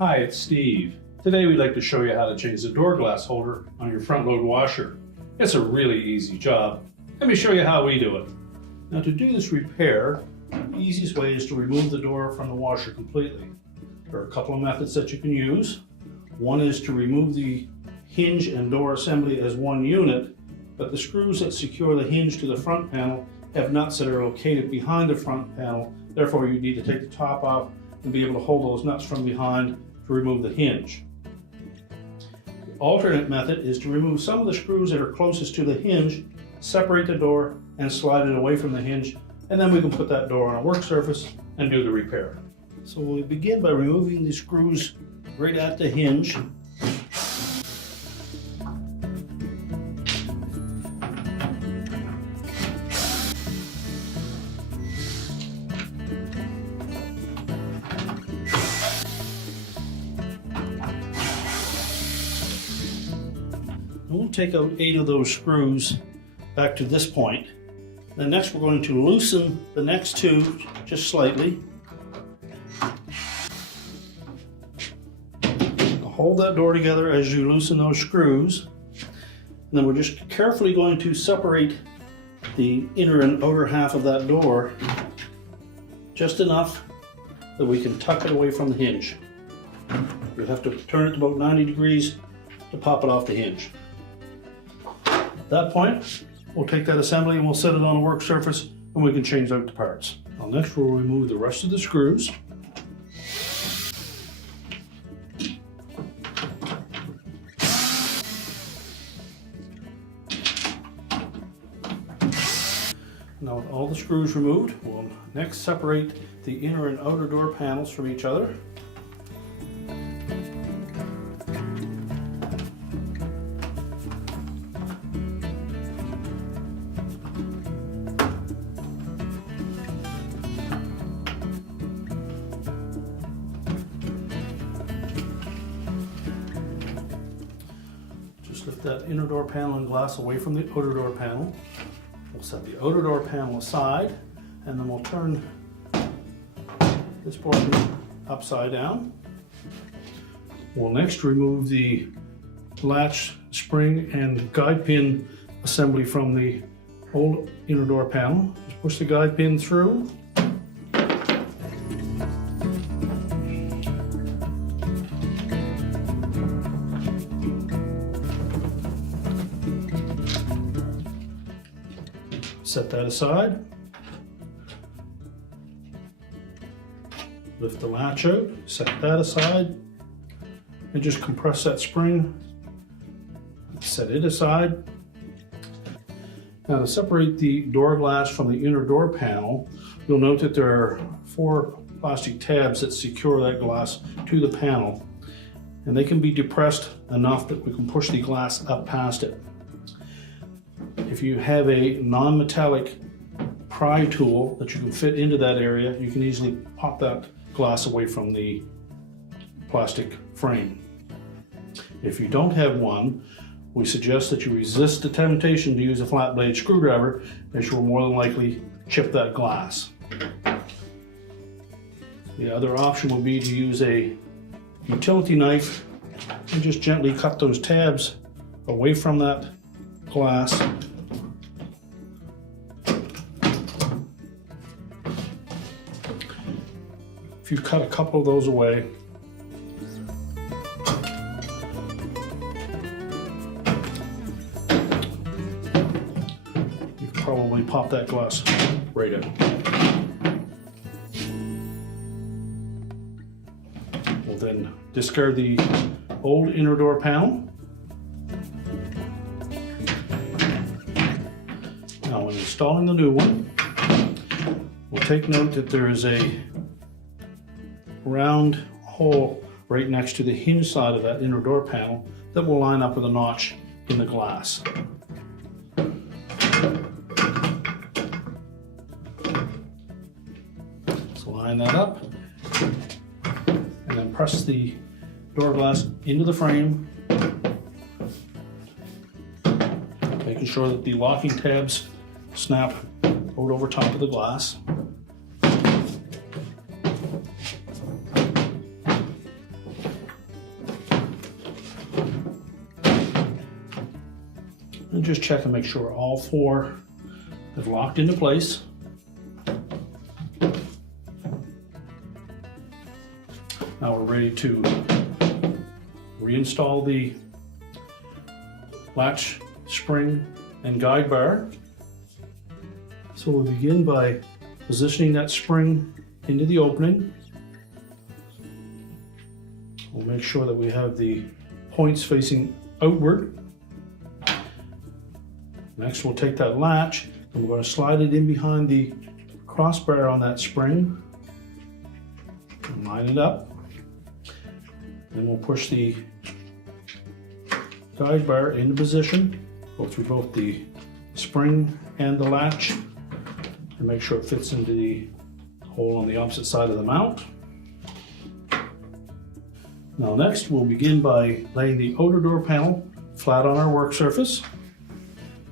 Hi, it's Steve. Today we'd like to show you how to change the door glass holder on your front load washer. It's a really easy job. Let me show you how we do it. Now to do this repair, the easiest way is to remove the door from the washer completely. There are a couple of methods that you can use. One is to remove the hinge and door assembly as one unit, but the screws that secure the hinge to the front panel have nuts that are located behind the front panel. Therefore, you need to take the top off and be able to hold those nuts from behind to remove the hinge. The alternate method is to remove some of the screws that are closest to the hinge, separate the door, and slide it away from the hinge, and then we can put that door on a work surface and do the repair. So we begin by removing the screws right at the hinge. We'll take out 8 of those screws back to this point. Then next we're going to loosen the next 2 just slightly. Hold that door together as you loosen those screws. And then we're just carefully going to separate the inner and outer half of that door just enough that we can tuck it away from the hinge. You'll have to turn it about 90 degrees to pop it off the hinge. At that point, we'll take that assembly and we'll set it on a work surface and we can change out the parts. Now next we'll remove the rest of the screws. Now with all the screws removed, we'll next separate the inner and outer door panels from each other. Just lift that inner door panel and glass away from the outer door panel. We'll set the outer door panel aside, and then we'll turn this portion upside down. We'll next remove the latch, spring, and guide pin assembly from the old inner door panel. Just push the guide pin through. Set that aside. Lift the latch out, set that aside, and just compress that spring. Set it aside. Now to separate the door glass from the inner door panel, you'll note that there are 4 plastic tabs that secure that glass to the panel, and they can be depressed enough that we can push the glass up past it. If you have a non-metallic pry tool that you can fit into that area, you can easily pop that glass away from the plastic frame. If you don't have one, we suggest that you resist the temptation to use a flat blade screwdriver, as you will more than likely chip that glass. The other option would be to use a utility knife and just gently cut those tabs away from that glass. If you cut a couple of those away, you can probably pop that glass right out. We'll then discard the old inner door panel. Now when installing the new one, we'll take note that there is a round hole right next to the hinge side of that inner door panel that will line up with a notch in the glass. So line that up and then press the door glass into the frame, making sure that the locking tabs snap out over top of the glass. And just check and make sure all 4 have locked into place. Now we're ready to reinstall the latch, spring, and guide bar. So we'll begin by positioning that spring into the opening. We'll make sure that we have the points facing outward. Next we'll take that latch and we're going to slide it in behind the crossbar on that spring and line it up. Then we'll push the guide bar into position, go through both the spring and the latch and make sure it fits into the hole on the opposite side of the mount. Now next we'll begin by laying the outer door panel flat on our work surface.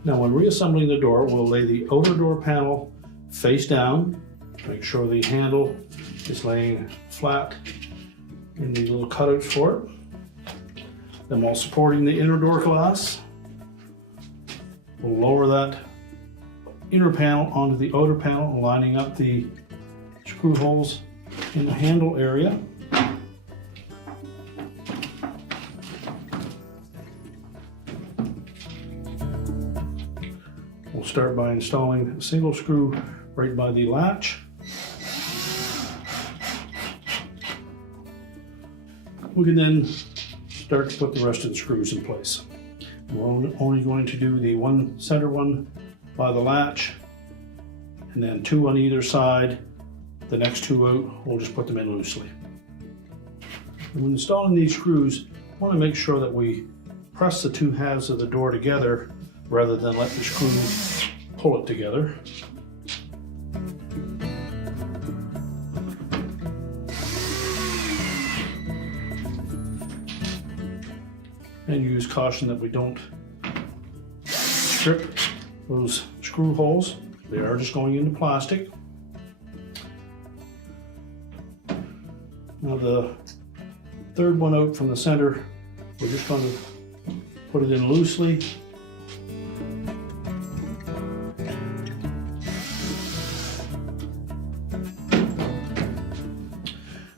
Now when reassembling the door, we'll lay the outer door panel face down, make sure the handle is laying flat in the little cutouts for it. Then while supporting the inner door glass, we'll lower that inner panel onto the outer panel, lining up the screw holes in the handle area. We'll start by installing a single screw right by the latch. We can then start to put the rest of the screws in place. We're only going to do the one center one by the latch and then 2 on either side. The next 2 out, we'll just put them in loosely. And when installing these screws, I want to make sure that we press the 2 halves of the door together rather than let the screw pull it together. And use caution that we don't strip those screw holes. They are just going into plastic. Now the 3rd one out from the center, we're just going to put it in loosely.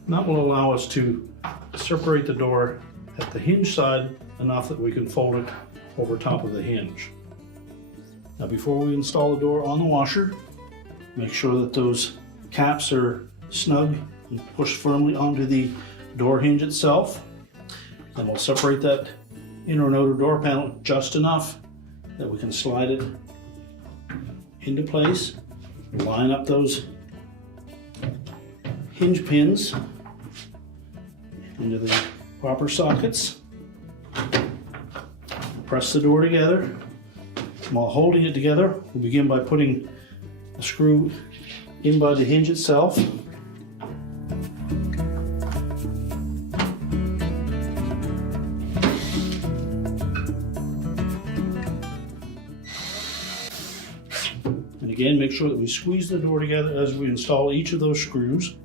And that will allow us to separate the door at the hinge side enough that we can fold it over top of the hinge. Now before we install the door on the washer, make sure that those caps are snug and pushed firmly onto the door hinge itself. And we'll separate that inner and outer door panel just enough that we can slide it into place, line up those hinge pins into the proper sockets, press the door together. While holding it together, we'll begin by putting a screw in by the hinge itself. And again, make sure that we squeeze the door together as we install each of those screws.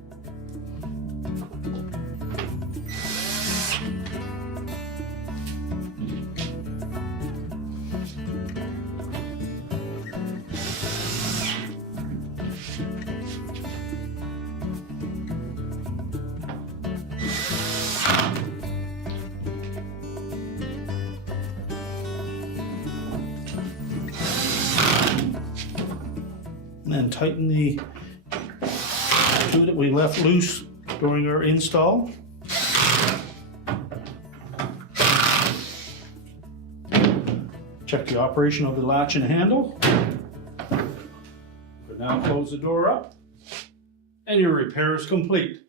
And then tighten the 2 that we left loose during our install. Check the operation of the latch and handle. But now close the door up and your repair is complete.